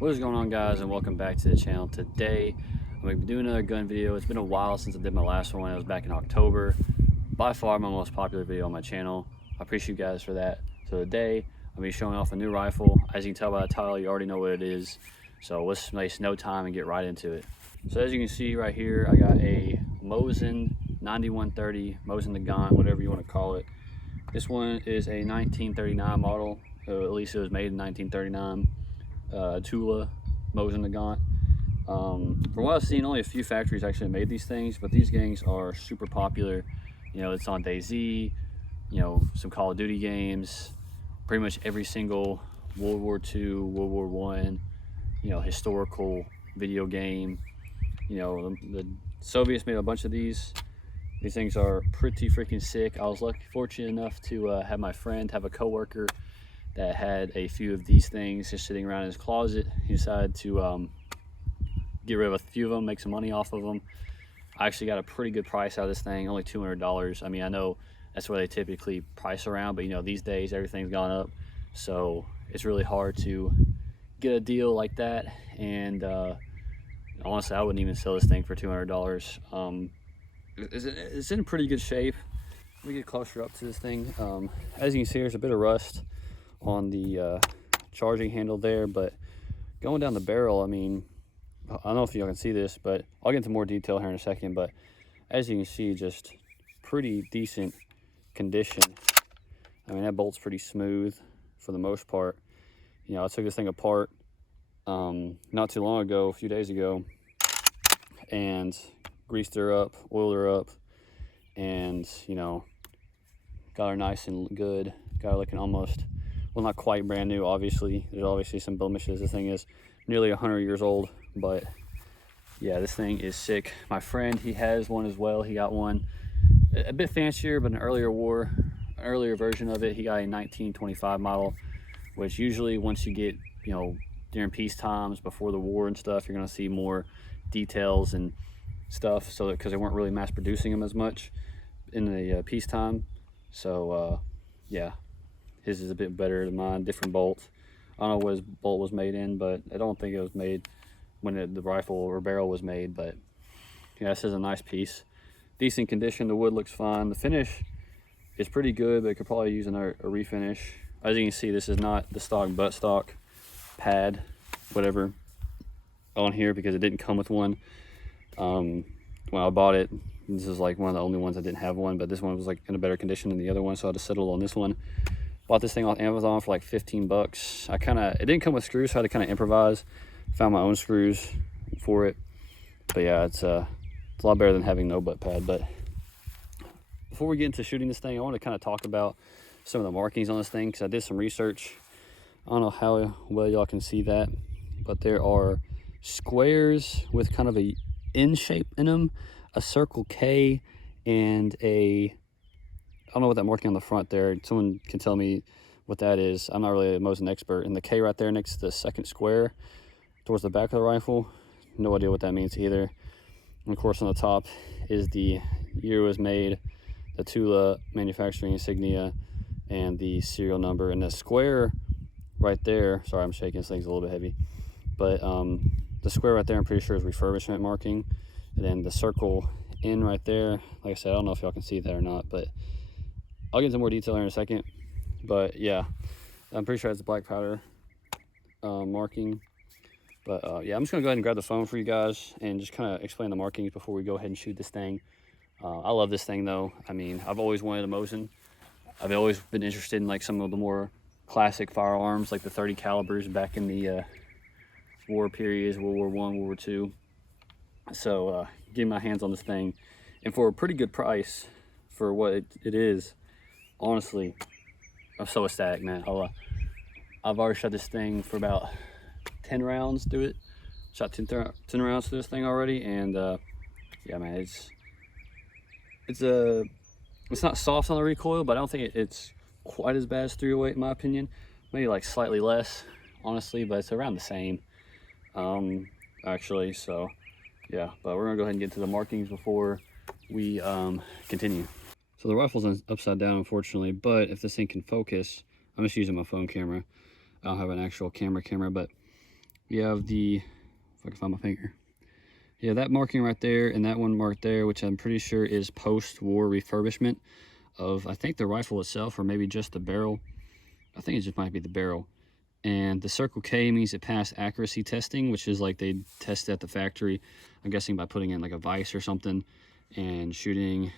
What is going on, guys, and welcome back to the channel. Today I'm going to be doing another gun video. It's been a while since I did my last one. It was back in October. By far my most popular video on my channel. I appreciate you guys for that. So today I'll be showing off a new rifle. As you can tell by the title, you already know what it is, so let's waste no time and get right into it. So as you can see right here, I got a Mosin 9130, Mosin Negant, whatever you want to call it. This one is a 1939 model, or at least it was made in 1939. Tula Mosin Negant. From what I've seen, only a few factories actually made these things, but these gangs are super popular. You know, it's on DayZ, you know, some Call of Duty games, pretty much every single World War II, World War I, you know, historical video game. You know, the Soviets made a bunch of these. These things are pretty freaking sick. I was fortunate enough to have my friend have a coworker that had a few of these things just sitting around in his closet. He decided to get rid of a few of them, make some money off of them. I actually got a pretty good price out of this thing, only $200. I mean, I know that's where they typically price around, but you know, these days everything's gone up, so it's really hard to get a deal like that. And honestly, I wouldn't even sell this thing for $200. It's in pretty good shape. Let me get closer up to this thing. As you can see, there's a bit of rust on the charging handle there, but going down the barrel, I mean, I don't know if y'all can see this, but I'll get into more detail here in a second. But as you can see, just pretty decent condition. I mean, that bolt's pretty smooth for the most part. You know, I took this thing apart not too long ago, a few days ago, and greased her up, oiled her up, and you know, got her nice and good, got her looking almost, well, not quite brand new. Obviously there's obviously some blemishes. This thing is nearly 100 years old, but yeah, this thing is sick. My friend, he has one as well. He got one a bit fancier, but an earlier version of it. He got a 1925 model, which usually once you get, you know, during peace times, before the war and stuff, you're going to see more details and stuff, so that because they weren't really mass producing them as much in the peacetime. So yeah, his is a bit better than mine, different bolt. I don't know what his bolt was made in, but I don't think it was made when the rifle or barrel was made. But yeah, this is a nice piece, decent condition. The wood looks fine. The finish is pretty good, but it could probably use a refinish. As you can see, this is not the stock buttstock pad, whatever, on here, because it didn't come with one. When I bought it, this is like one of the only ones that didn't have one, but this one was like in a better condition than the other one, so I had to settle on this one. Bought this thing off Amazon for like 15 bucks. It didn't come with screws, so I had to kind of improvise. Found my own screws for it. But yeah, it's a lot better than having no butt pad. But before we get into shooting this thing, I want to kind of talk about some of the markings on this thing, because I did some research. I don't know how well y'all can see that, but there are squares with kind of a N shape in them, a circle K, and I don't know what that marking on the front there. Someone can tell me what that is. I'm not really a Mosin expert. And the K right there next to the second square towards the back of the rifle, no idea what that means either. And of course on the top is the year it was made, the Tula manufacturing insignia, and the serial number. And the square right there, sorry, I'm shaking, this thing's a little bit heavy, but the square right there, I'm pretty sure is refurbishment marking. And then the circle N right there, like I said, I don't know if y'all can see that or not, but I'll get into more detail here in a second. But yeah, I'm pretty sure it's a black powder marking. But yeah, I'm just gonna go ahead and grab the phone for you guys and just kind of explain the markings before we go ahead and shoot this thing. I love this thing though. I mean, I've always wanted a Mosin. I've always been interested in like some of the more classic firearms, like the 30 calibers back in the war periods, World War I, World War II. So getting my hands on this thing, and for a pretty good price for what it is, honestly, I'm so ecstatic, man. I've already shot this thing for about 10 rounds through it. Shot 10 rounds through this thing already, and yeah, man, it's not soft on the recoil, but I don't think it's quite as bad as 308 in my opinion. Maybe like slightly less, honestly, but it's around the same, actually. So yeah, but we're gonna go ahead and get to the markings before we continue. So the rifle's upside down, unfortunately, but if this thing can focus, I'm just using my phone camera. I don't have an actual camera, but we have the, if I can find my finger. Yeah, that marking right there and that one marked there, which I'm pretty sure is post-war refurbishment of, I think, the rifle itself, or maybe just the barrel. I think it just might be the barrel. And the circle K means it passed accuracy testing, which is like they test at the factory, I'm guessing by putting in like a vise or something and shooting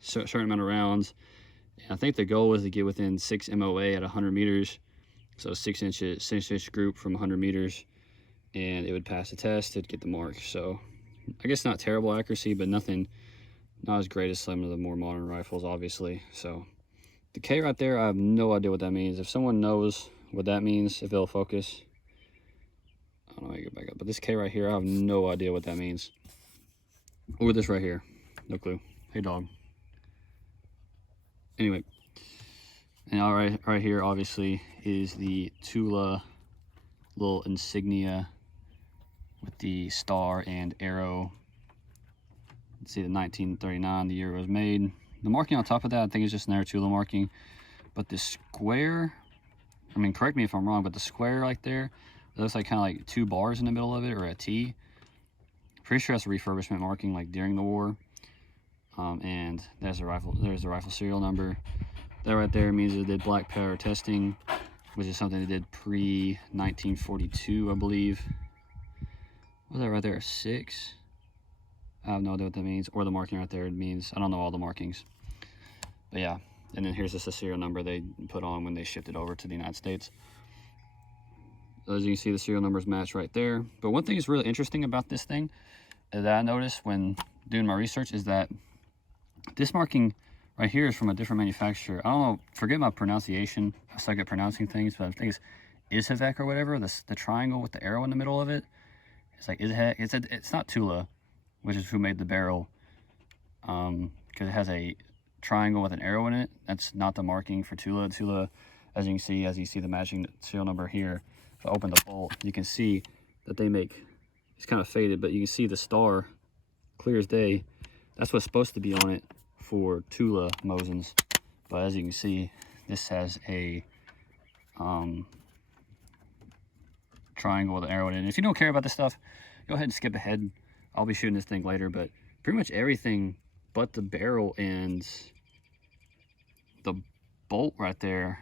a certain amount of rounds. And I think the goal was to get within 6 MOA at 100 meters. So 6 inch group from 100 meters, and it would pass the test, it'd get the mark. So I guess not terrible accuracy, but not as great as some of the more modern rifles, obviously. So the K right there, I have no idea what that means. If someone knows what that means, if it'll focus, I don't know how to get back up, but this K right here, I have no idea what that means. Or this right here, no clue. Hey dog. Anyway, and all right here obviously is the Tula little insignia with the star and arrow. Let's see, the 1939, the year it was made. The marking on top of that, I think, is just another Tula marking. But the square, I mean, correct me if I'm wrong, but the square right there, it looks like kind of like 2 bars in the middle of it, or a T. Pretty sure that's a refurbishment marking, like during the war. And there's the rifle serial number. That right there means it did black powder testing, which is something they did pre-1942, I believe. What's that right there, 6? I have no idea what that means. Or the marking right there, it means, I don't know all the markings. But yeah, and then here's just a serial number they put on when they shipped it over to the United States. As you can see, the serial numbers match right there. But one thing that's really interesting about this thing that I noticed when doing my research is that this marking right here is from a different manufacturer. I don't know, forget my pronunciation. I suck at pronouncing things, but I think it's Izhevek or whatever. The triangle with the arrow in the middle of it. It's like Izhevek. It's not Tula, which is who made the barrel, because it has a triangle with an arrow in it. That's not the marking for Tula. Tula, as you see the matching serial number here. If I open the bolt, you can see that they make, it's kind of faded, but you can see the star clear as day. That's what's supposed to be on it for Tula Mosins. But as you can see, this has a triangle with an arrow in it. And if you don't care about this stuff, go ahead and skip ahead. I'll be shooting this thing later, but pretty much everything but the barrel and the bolt right there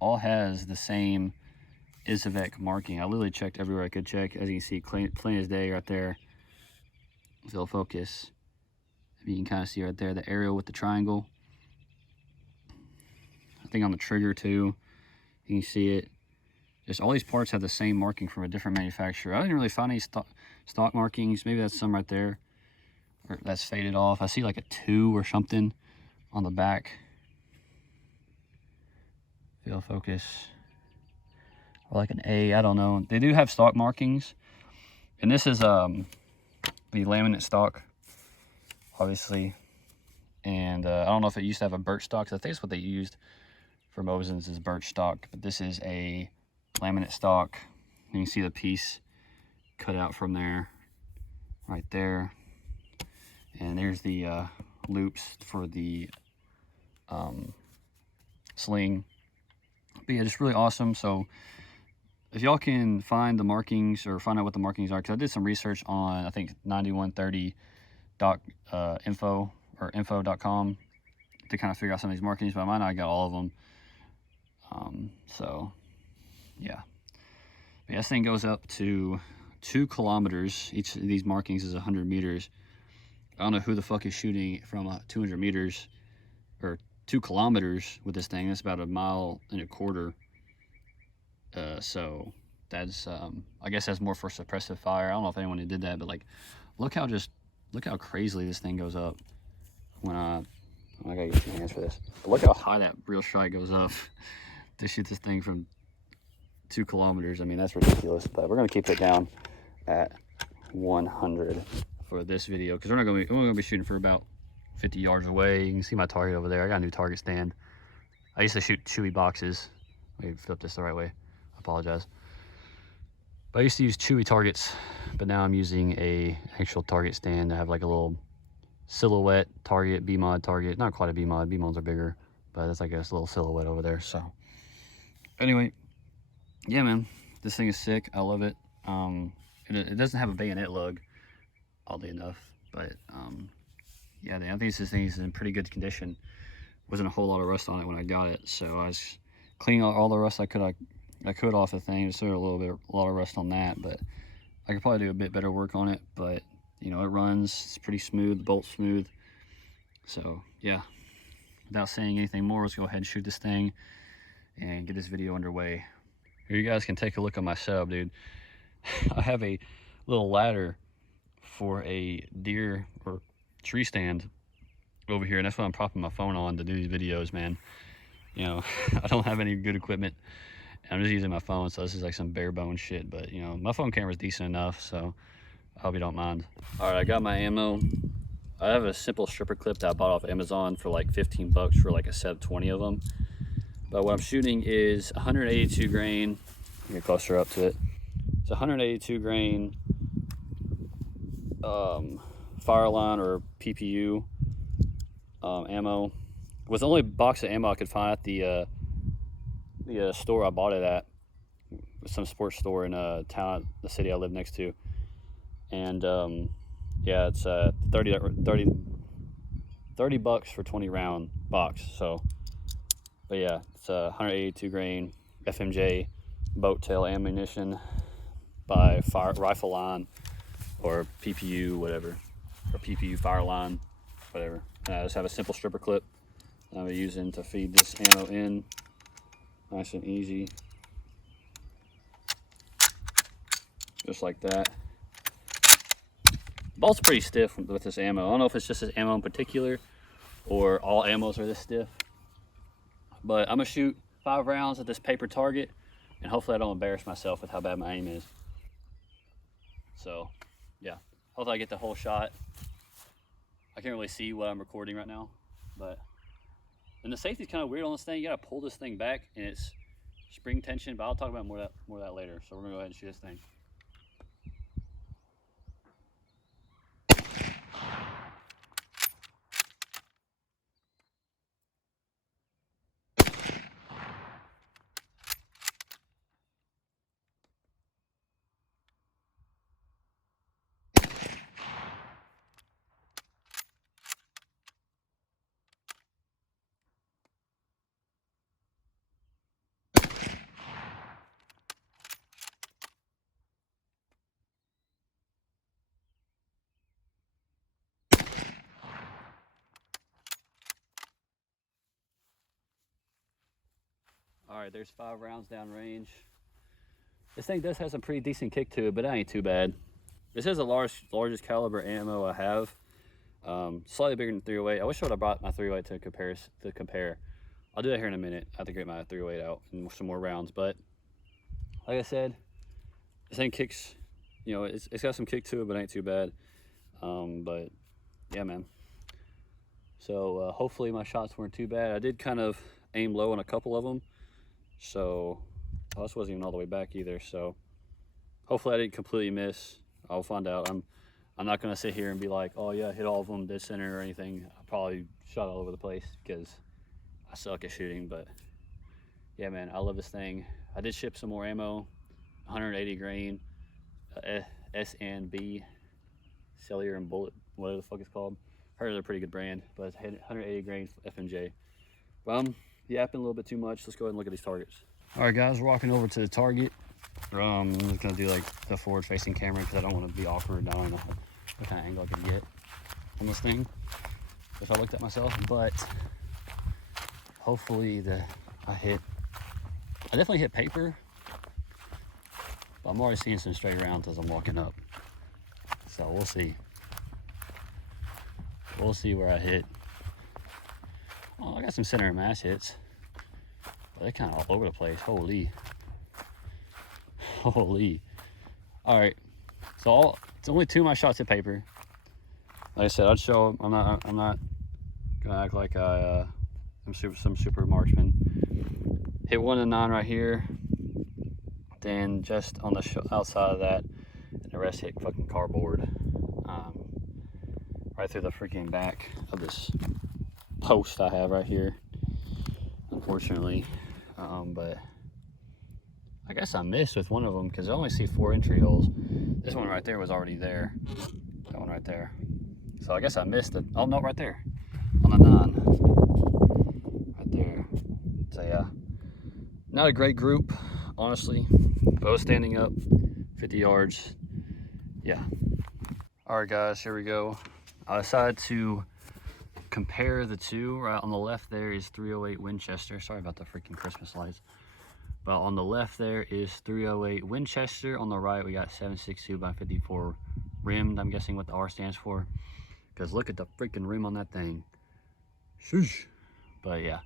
all has the same Izhevek marking. I literally checked everywhere I could check. As you can see, plain as day right there. If it'll focus, you can kind of see right there the arrow with the triangle. I think on the trigger too, you can see it. Just all these parts have the same marking from a different manufacturer. I didn't really find any stock markings. Maybe that's some right there, or that's faded off. I see like a 2 or something on the back. If it'll focus, or like an A, I don't know. They do have stock markings, and this is the laminate stock, obviously. And I don't know if it used to have a birch stock, 'cause I think it's what they used for Mosins is birch stock, but this is a laminate stock. You can see the piece cut out from there, right there. And there's the loops for the sling. But yeah, just really awesome. So if y'all can find the markings or find out what the markings are, because I did some research on, I think, 9130.info or info.com to kind of figure out some of these markings, but I might not got all of them. So yeah. But yeah, this thing goes up to 2 kilometers. Each of these markings is 100 meters. I don't know who the fuck is shooting from 200 meters or 2 kilometers with this thing. That's about 1.25 miles. So that's I guess that's more for suppressive fire. I don't know if anyone did that, but like look how crazily this thing goes up when I gotta get 2 hands for this. But look how high that real strike goes up to shoot this thing from 2 kilometers. I mean, that's ridiculous, but we're gonna keep it down at 100 for this video, because we're gonna be shooting for about 50 yards away. You can see my target over there. I got a new target stand. I used to shoot Chewy boxes. Let me flip this the right way. I apologize. But I used to use Chewy targets, but now I'm using a actual target stand to have like a little silhouette target, B-mod target. Not quite a B-mod. B-mods are bigger, but it's like a little silhouette over there. So anyway, yeah, man, this thing is sick. I love it. It doesn't have a bayonet lug, oddly enough, but yeah, I think this thing is in pretty good condition. Wasn't a whole lot of rust on it when I got it, so I was cleaning all the rust I could off the thing. Just a lot of rust on that, but I could probably do a bit better work on it. But you know, it runs. It's pretty smooth. The bolt's smooth. So yeah, without saying anything more, let's go ahead and shoot this thing and get this video underway. Here, you guys can take a look at my setup, dude. I have a little ladder for a deer or tree stand over here, and that's what I'm propping my phone on to do these videos, man. You know, I don't have any good equipment. I'm just using my phone, so this is like some bare bones shit, but you know, my phone camera is decent enough, so I hope you don't mind. All right, I got my ammo. I have a simple stripper clip that I bought off Amazon for like 15 bucks for like a set of 20 of them. But what I'm shooting is 182 grain. Get closer up to it. It's 182 grain Fireline or PPU ammo. It was the only box of ammo I could find at the store I bought it at, some sports store in town, the city I live next to. And yeah, it's 30 bucks for 20 round box. So, but yeah, it's 182 grain FMJ boat tail ammunition by Rifle Line or PPU, whatever, or PPU Fireline, whatever. And I just have a simple stripper clip that I'm using to feed this ammo in, nice and easy, just like that. Bolt's pretty stiff with this ammo. I don't know if it's just this ammo in particular or all ammos are this stiff, but I'm gonna shoot 5 rounds at this paper target, and hopefully I don't embarrass myself with how bad my aim is. So yeah, hopefully I get the whole shot. I can't really see what I'm recording right now, but and the safety's kind of weird on this thing. You gotta pull this thing back, and it's spring tension, but I'll talk about more of that later. So we're gonna go ahead and shoot this thing. All right, there's 5 rounds down range. This thing does have some pretty decent kick to it, but it ain't too bad. This is the largest caliber ammo I have. Slightly bigger than 308. I wish I would have brought my 308 to compare. I'll do that here in a minute. I have to get my 308 out and some more rounds. But like I said, this thing kicks, you know, it's got some kick to it, but it ain't too bad. But yeah, man. So hopefully my shots weren't too bad. I did kind of aim low on a couple of them. So this wasn't even all the way back either. So hopefully I didn't completely miss. I'll find out. I'm not gonna sit here and be like, oh yeah, hit all of them dead center or anything. I probably shot all over the place because I suck at shooting. But yeah, man, I love this thing. I did ship some more ammo, 180 grain SNB cellular and bullet, whatever the fuck it's called. Heard it's a pretty good brand, but it's 180 grain FMJ. Well, I'm yapping a little bit too much. Let's go ahead and look at these targets. All right, guys, we're walking over to the target. I'm just gonna do like the forward-facing camera because I don't want to be awkward. I don't know what kind of angle I can get on this thing if I looked at myself, but hopefully I definitely hit paper, but I'm already seeing some straight rounds as I'm walking up, so we'll see. We'll see where I hit. Oh, I got some center and mass hits, but they're kind of all over the place. Holy. All right, so it's only 2 of my shots at paper. Like I said, I'd show. I'm not gonna act like I'm some super marksman. Hit 1 to 9 right here, then just on the outside of that, and the rest hit fucking cardboard, right through the freaking back of this post I have right here, unfortunately. But I guess I missed with one of them because I only see 4 entry holes. This one right there was already there. That one right there. So I guess I missed it. Oh no, right there on the 9. Right there. So yeah, not a great group, honestly. Both standing up, 50 yards. Yeah. All right, guys, here we go. I decided to compare the two. Right on the left there is 308 Winchester. Sorry about the freaking Christmas lights. But on the left there is 308 Winchester. On the right, we got 762 by 54 rimmed. I'm guessing what the R stands for. Because look at the freaking rim on that thing. Shoosh. But yeah,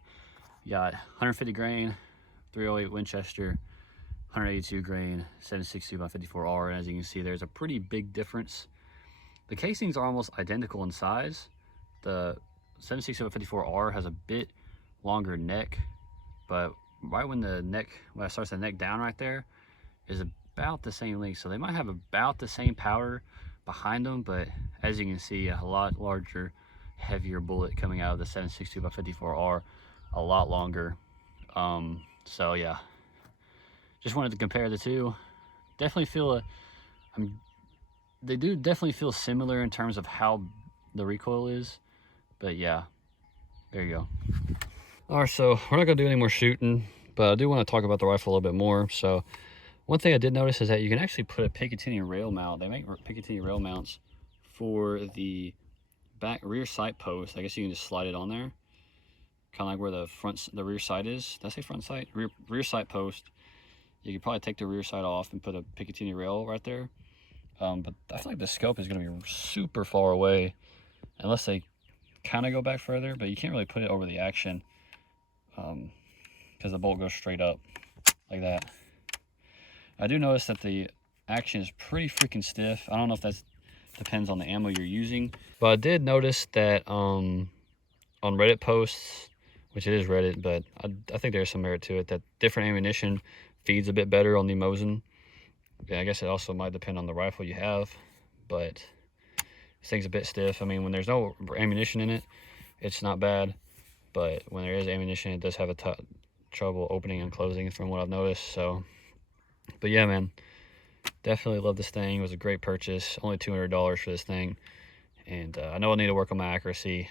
you got 150 grain, 308 Winchester, 182 grain, 762 by 54R. And as you can see, there's a pretty big difference. The casings are almost identical in size. The 762 by 54R has a bit longer neck, but right when it starts the neck down right there is about the same length. So they might have about the same power behind them, but as you can see, a lot larger, heavier bullet coming out of the 762 by 54R, a lot longer. So yeah, just wanted to compare the two. Definitely feel they do definitely feel similar in terms of how the recoil is, but yeah, there you go. All right, so we're not gonna do any more shooting, but I do want to talk about the rifle a little bit more. So one thing I did notice is that you can actually put a Picatinny rail mount. They make Picatinny rail mounts for the rear sight post. I guess you can just slide it on there, kind of like where the rear sight is. Did I say front sight? Rear sight post. You could probably take the rear sight off and put a Picatinny rail right there. But I feel like the scope is going to be super far away unless they kind of go back further, but you can't really put it over the action because the bolt goes straight up like that. I do notice that the action is pretty freaking stiff. I don't know if that depends on the ammo you're using, but I did notice that on Reddit posts, which it is Reddit, but I think there's some merit to it, that different ammunition feeds a bit better on the Mosin. Yeah, I guess it also might depend on the rifle you have, but this thing's a bit stiff. I mean, when there's no ammunition in it, it's not bad, but when there is ammunition, it does have a trouble opening and closing from what I've noticed. So, but yeah, man, definitely love this thing. It was a great purchase. Only $200 for this thing, and I know I need to work on my accuracy,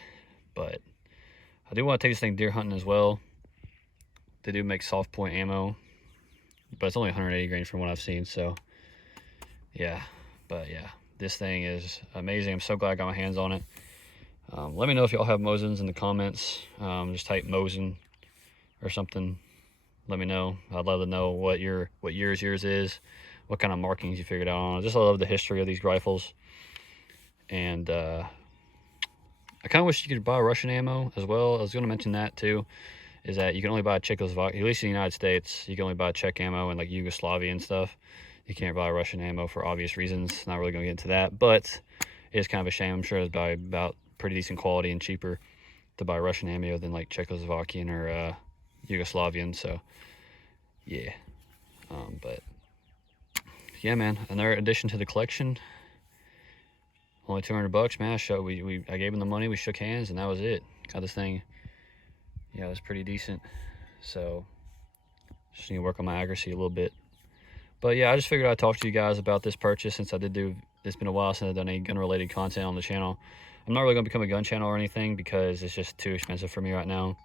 but I do want to take this thing deer hunting as well. They do make soft point ammo, but it's only 180 grain from what I've seen. So yeah, but yeah, this thing is amazing. I'm so glad I got my hands on it. Let me know if y'all have Mosins in the comments. Just type Mosin or something. Let me know. I'd love to know what years yours is, what kind of markings you figured out on. I love the history of these rifles. And I kind of wish you could buy Russian ammo as well. I was going to mention that too, is that you can only buy Czechoslovakia, at least in the United States, you can only buy Czech ammo and like Yugoslavia and stuff. You can't buy Russian ammo for obvious reasons. Not really going to get into that, but it is kind of a shame. I'm sure it's about pretty decent quality and cheaper to buy Russian ammo than like Czechoslovakian or Yugoslavian. So yeah, but yeah, man, another addition to the collection. Only $200, man. I gave him the money, we shook hands, and that was it. Got this thing. Yeah, it was pretty decent. So just need to work on my accuracy a little bit. But yeah, I just figured I'd talk to you guys about this purchase since it's been a while since I've done any gun-related content on the channel. I'm not really going to become a gun channel or anything because it's just too expensive for me right now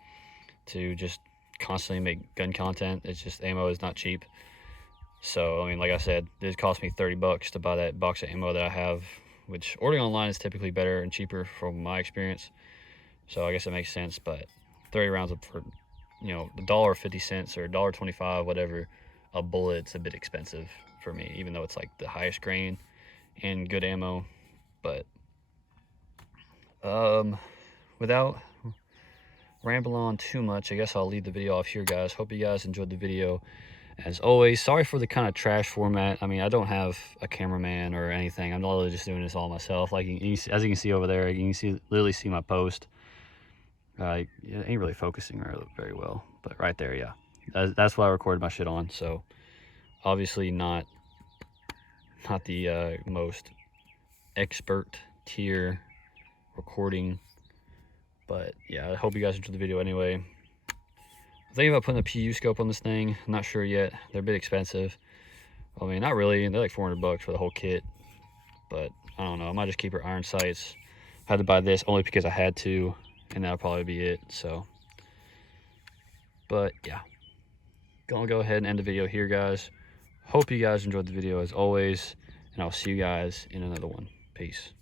to just constantly make gun content. It's just, ammo is not cheap. So, I mean, like I said, it cost me $30 to buy that box of ammo that I have, which ordering online is typically better and cheaper from my experience. So I guess it makes sense, but 30 rounds for, you know, $1.50 or $1.25, whatever, a bullet's a bit expensive for me, even though it's like the highest grain and good ammo. But without rambling on too much, I guess I'll leave the video off here, guys. Hope you guys enjoyed the video. As always, sorry for the kind of trash format. I mean, I don't have a cameraman or anything. I'm literally just doing this all myself. Like, as you can see over there, you can literally see my post. It ain't really focusing very well, but right there, yeah. That's what I recorded my shit on. So obviously not the most expert tier recording, but yeah, I hope you guys enjoyed the video anyway. I'm thinking about putting a PU scope on this thing. I'm not sure yet. They're a bit expensive. I mean, not really. They're like 400 bucks for the whole kit. But I don't know. I might just keep her iron sights. I had to buy this only because I had to, and that'll probably be it. So, but yeah, gonna go ahead and end the video here, guys. Hope you guys enjoyed the video as always, and I'll see you guys in another one. Peace.